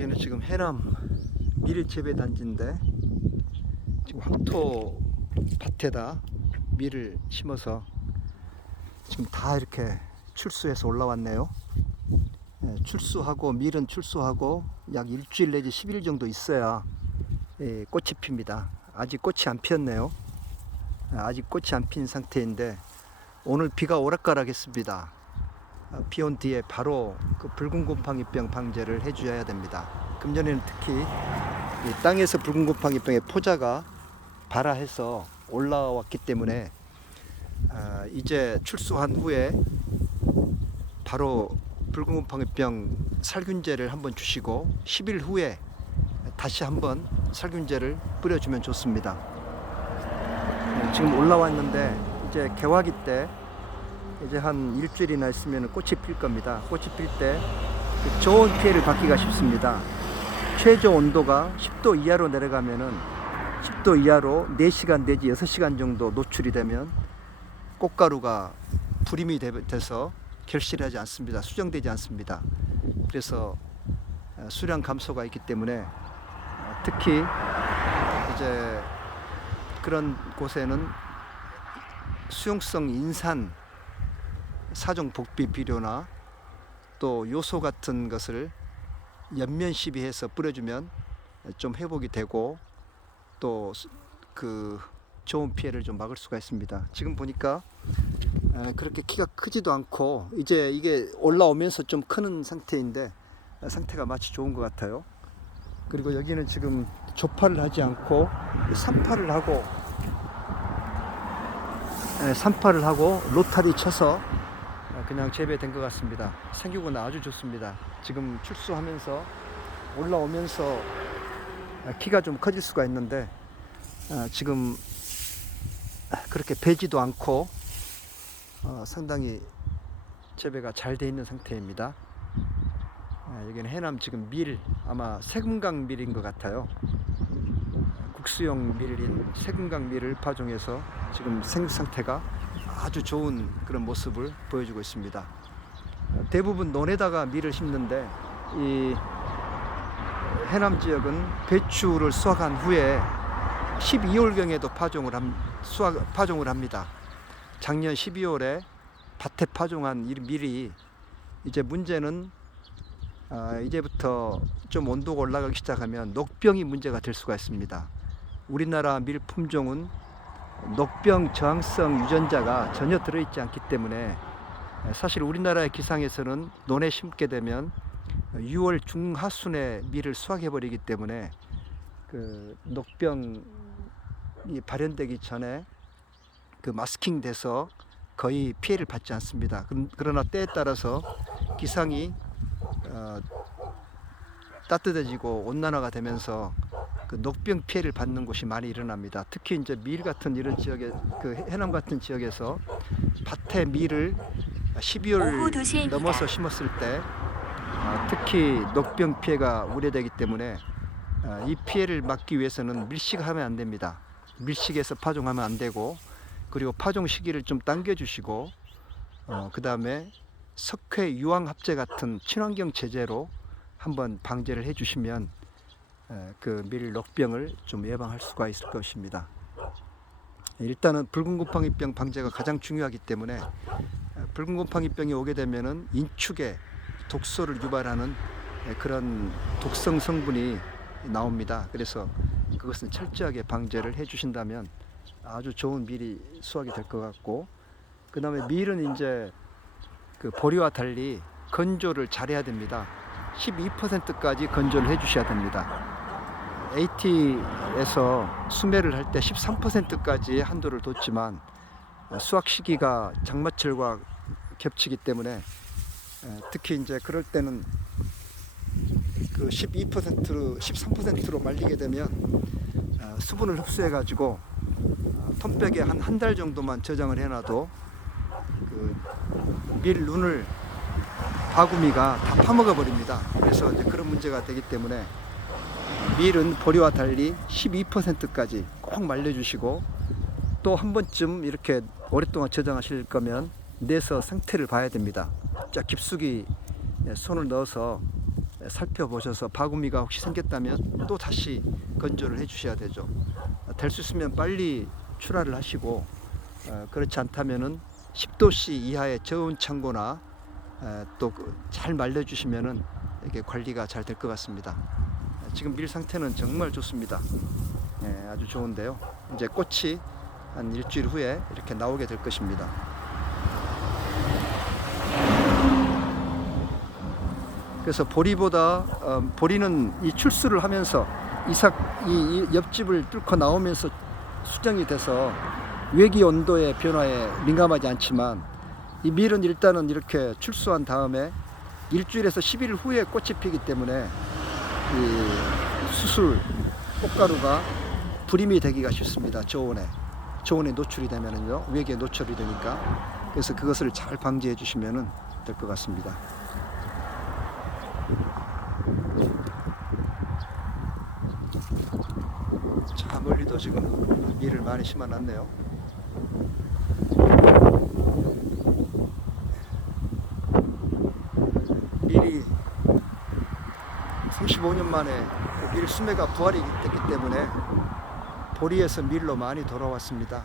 여기는 지금 해남 밀 재배 단지인데 지금 황토 밭에다 밀을 심어서 지금 다 이렇게 출수해서 올라왔네요. 예, 출수하고 밀은 출수하고 약 일주일 내지 10일 정도 있어야 예, 꽃이 핍니다. 아직 꽃이 안 피었네요. 예, 아직 꽃이 안 핀 상태인데 오늘 비가 오락가락 했습니다. 아, 비온 뒤에 바로 그 붉은 곰팡이병 방제를 해줘야 됩니다. 금년에는 특히 이 땅에서 붉은 곰팡이병의 포자가 발화해서 올라왔기 때문에 아, 이제 출소한 후에 바로 붉은 곰팡이병 살균제를 한번 주시고 10일 후에 다시 한번 살균제를 뿌려주면 좋습니다. 네, 지금 올라왔는데 이제 개화기 때 이제 한 일주일이나 있으면 꽃이 필 겁니다. 꽃이 필때 좋은 피해를 받기가 쉽습니다. 최저 온도가 10도 이하로 내려가면은 10도 이하로 4시간 내지 6시간 정도 노출이 되면 꽃가루가 불임이 되- 돼서 결실하지 않습니다. 수정되지 않습니다. 그래서 어, 수량 감소가 있기 때문에 어, 특히 이제 그런 곳에는 수용성 인산 사종 복비 비료나 또 요소 같은 것을 연면 시비해서 뿌려주면 좀 회복이 되고 또 그 좋은 피해를 좀 막을 수가 있습니다. 지금 보니까 에, 그렇게 키가 크지도 않고 이제 이게 올라오면서 좀 크는 상태인데 에, 상태가 마치 좋은 것 같아요. 그리고 여기는 지금 조파를 하지 않고 산파를 하고 에, 산파를 하고 로타리 쳐서 어, 그냥 재배된 것 같습니다. 생기고는 아주 좋습니다. 지금 출수하면서 올라오면서 아, 키가 좀 커질 수가 있는데 아, 지금 그렇게 배지도 않고 어, 상당히 재배가 잘 돼 있는 상태입니다. 아, 여기는 해남 지금 밀 아마 세금강 밀인 것 같아요. 국수용 밀인 세금강 밀을 파종해서 지금 생육 상태가 아주 좋은 그런 모습을 보여주고 있습니다. 어, 대부분 논에다가 밀을 심는데 이 해남 지역은 배추를 수확한 후에 12월경에도 파종을 함, 수확 파종을 합니다. 작년 12월에 밭에 파종한 이 밀이 이제 문제는 아, 이제부터 좀 온도가 올라가기 시작하면 녹병이 문제가 될 수가 있습니다. 우리나라 밀 품종은 녹병 저항성 유전자가 전혀 들어있지 않기 때문에 사실 우리나라의 기상에서는 논에 심게 되면 6월 중하순에 밀을 수확해 버리기 때문에 그 녹병이 발현되기 전에 그 마스킹 돼서 거의 피해를 받지 않습니다. 그- 그러나 때에 따라서 기상이 어, 따뜻해지고 온난화가 되면서 그 녹병 피해를 받는 곳이 많이 일어납니다. 특히 이제 밀 같은 이런 지역에 그 해남 같은 지역에서 밭에 밀을 오후 12월 2시입니다. 넘어서 심었을 때 아, 특히 녹병 피해가 우려되기 때문에 아, 이 피해를 막기 위해서는 밀식하면 안 됩니다. 밀식해서 파종하면 안 되고 그리고 파종 시기를 좀 당겨 주시고 어, 그 다음에 석회 유황 합제 같은 친환경 제재로 한번 방제를 해주시면 그밀 녹병을 좀 예방할 수가 있을 것입니다. 일단은 붉은 곰팡이병 방제가 가장 중요하기 때문에 어, 붉은 곰팡이병이 오게 되면은 인축에 독소를 유발하는 에, 그런 독성 성분이 나옵니다. 그래서 그것은 철저하게 방제를 해주신다면 아주 좋은 밀이 수확이 될 것 같고 그 다음에 밀은 이제 그 보리와 달리 건조를 잘해야 됩니다. 12%까지 건조를 해주셔야 됩니다. AT에서 수매를 할 때 13%까지 한도를 뒀지만 어, 수확 시기가 장마철과 겹치기 때문에 에, 특히 이제 그럴 때는 그 12%로 13%로 말리게 되면 어, 수분을 흡수해 가지고 톤백에 한 한 달 정도만 저장을 해놔도 그밀 눈을 바구미가 다 파먹어 버립니다. 그래서 이제 그런 문제가 되기 때문에 밀은 보리와 달리 12%까지 꼭 말려주시고 또 한 번쯤 이렇게 오랫동안 저장하실 거면 내서 상태를 봐야 됩니다. 자 깊숙이 손을 넣어서 살펴보셔서 바구미가 혹시 생겼다면 또 다시 건조를 해 주셔야 되죠. 될 수 있으면 빨리 출하를 하시고 어, 그렇지 않다면은 10도씨 이하의 저온 창고나 또 잘 말려 주시면은 이게 관리가 잘 될 것 같습니다. 지금 밀 상태는 정말 좋습니다. 예, 아주 좋은데요. 이제 꽃이 한 일주일 후에 이렇게 나오게 될 것입니다. 그래서 보리보다 어, 보리는 이 출수를 하면서 이삭 이, 이 옆집을 뚫고 나오면서 수정이 돼서 외기 온도의 변화에 민감하지 않지만 이 밀은 일단은 이렇게 출수한 다음에 일주일에서 10일 후에 꽃이 피기 때문에 이 수술 꽃가루가 불임이 되기가 쉽습니다. 저온에 저온에 노출이 되면은요 외기에 노출이 되니까 그래서 그것을 잘 방지해 주시면은 될 것 같습니다. 저 멀리도 지금 밀을 많이 심어놨네요. 밀이 35년 만에 밀 수매가 부활이 됐기 때문에 보리에서 밀로 많이 돌아왔습니다.